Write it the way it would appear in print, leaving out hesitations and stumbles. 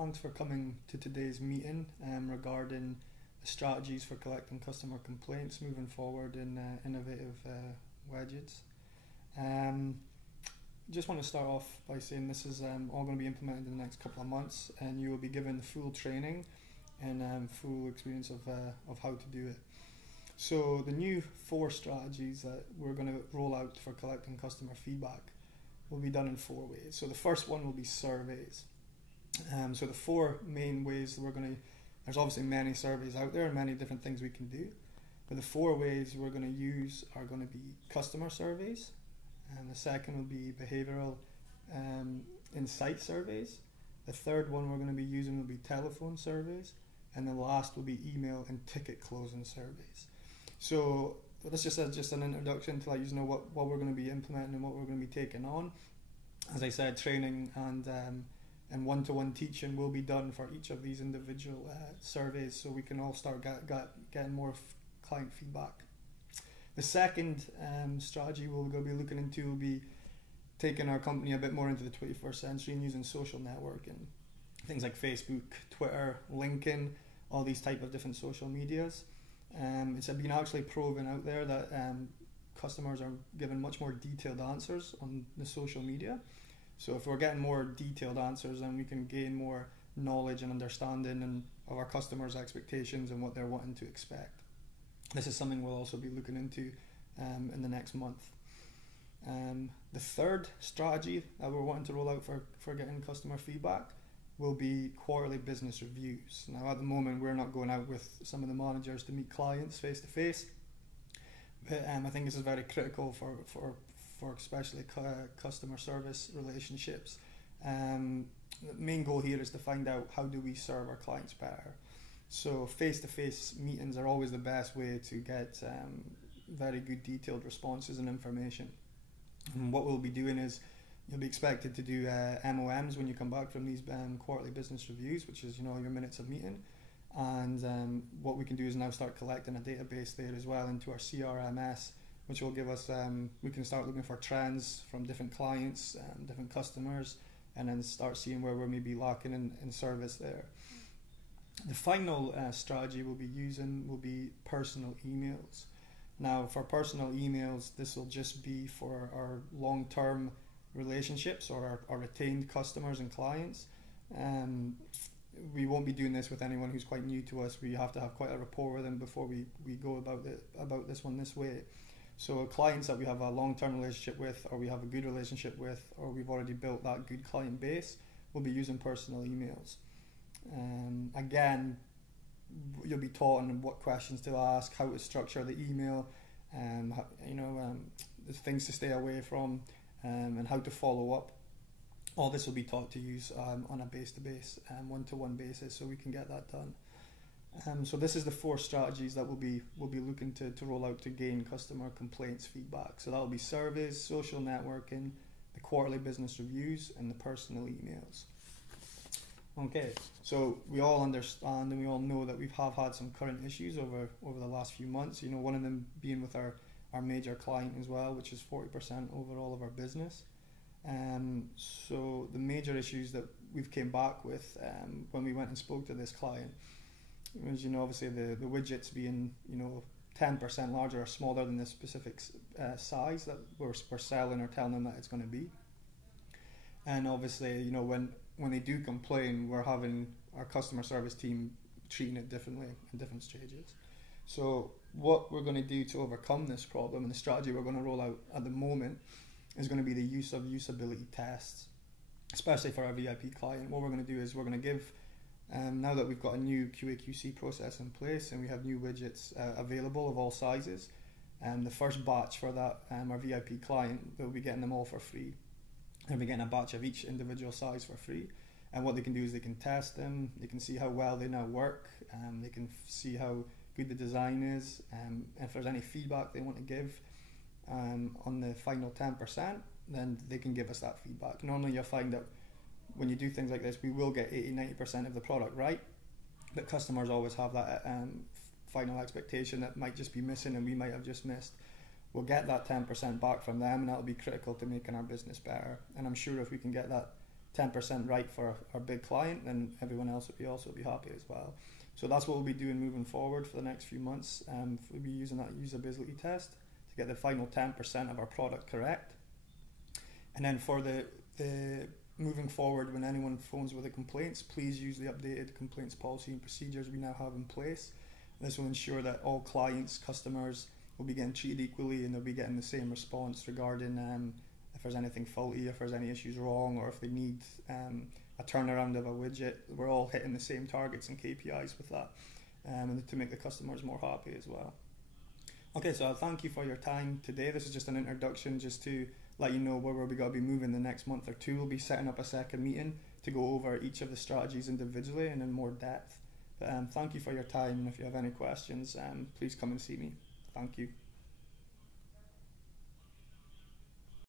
thanks for coming to today's meeting regarding the strategies for collecting customer complaints moving forward in innovative widgets. Just want to start off by saying this is all going to be implemented in the next couple of months, and you will be given full training and full experience of how to do it. So the new 4 strategies that we're going to roll out for collecting customer feedback will be done in 4 ways. So the first one will be surveys. So the 4 main ways that there's obviously many surveys out there and many different things we can do, but the 4 ways we're going to use are going to be customer surveys, and the second will be behavioral insight surveys. The third one we're going to be using will be telephone surveys, and the last will be email and ticket closing surveys. So that's just an introduction to what we're going to be implementing and what we're going to be taking on. As I said, training and one-to-one teaching will be done for each of these individual surveys, so we can all start getting more client feedback. The second strategy we're going to be looking into will be taking our company a bit more into the 21st century and using social networking, things like Facebook, Twitter, LinkedIn, all these type of different social medias. It's been actually proven out there that customers are given much more detailed answers on the social media. So if we're getting more detailed answers, then we can gain more knowledge and understanding of our customers' expectations and what they're wanting to expect. This is something we'll also be looking into in the next month. The third strategy that we're wanting to roll out for getting customer feedback will be quarterly business reviews. Now at the moment we're not going out with some of the managers to meet clients face to face, but I think this is very critical for especially customer service relationships. The main goal here is to find out how do we serve our clients better. So face-to-face meetings are always the best way to get very good detailed responses and information. And what we'll be doing is you'll be expected to do MOMs when you come back from these quarterly business reviews, which is your minutes of meeting. And what we can do is now start collecting a database there as well into our CRMS, which will give us, we can start looking for trends from different clients, different customers, and then start seeing where we're maybe lacking in service there. The final strategy we'll be using will be personal emails. Now for personal emails, this will just be for our long-term relationships or our retained customers and clients. We won't be doing this with anyone who's quite new to us. We have to have quite a rapport with them before we go about this one this way. So clients that we have a long-term relationship with, or we have a good relationship with, or we've already built that good client base, we'll be using personal emails. Again, you'll be taught on what questions to ask, how to structure the email, the things to stay away from, and how to follow up. All this will be taught to use on a base-to-base, one-to-one basis, so we can get that done. So this is the 4 strategies that we'll be looking to roll out to gain customer complaints feedback. So that will be surveys, social networking, the quarterly business reviews, and the personal emails. Okay, so we all understand and we all know that we have had some current issues over the last few months. One of them being with our major client as well, which is 40% overall of our business. So the major issues that we've came back with when we went and spoke to this client was, obviously the widgets being, 10% larger or smaller than the specific size that we're selling or telling them that it's going to be. And obviously, when they do complain, we're having our customer service team treating it differently in different stages. So what we're going to do to overcome this problem, and the strategy we're going to roll out at the moment, is going to be the use of usability tests, especially for our VIP client. What we're going to do is we're going to give, now that we've got a new QA/QC process in place and we have new widgets available of all sizes, and the first batch for that, our VIP client, they'll be getting them all for free. They'll be getting a batch of each individual size for free. And what they can do is they can test them, they can see how well they now work, they can see how good the design is, and if there's any feedback they want to give on the final 10%, then they can give us that feedback. Normally you'll find that when you do things like this, we will get 80-90% of the product right, but customers always have that final expectation that might just be missing and we might have just missed. We'll get that 10% back from them, and that'll be critical to making our business better. And I'm sure if we can get that 10% right for our big client, then everyone else would also be happy as well. So that's what we'll be doing moving forward for the next few months. We'll be using that usability test to get the final 10% of our product correct. And then for the moving forward, when anyone phones with a complaints, please use the updated complaints policy and procedures we now have in place. This will ensure that all clients, customers will be getting treated equally, and they'll be getting the same response regarding if there's anything faulty, if there's any issues wrong, or if they need a turnaround of a widget. We're all hitting the same targets and KPIs with that, and to make the customers more happy as well. Okay, so thank you for your time today. This is just an introduction just to let you know where we got to be moving the next month or two. We'll be setting up a second meeting to go over each of the strategies individually and in more depth. But thank you for your time, and if you have any questions, please come and see me. Thank you.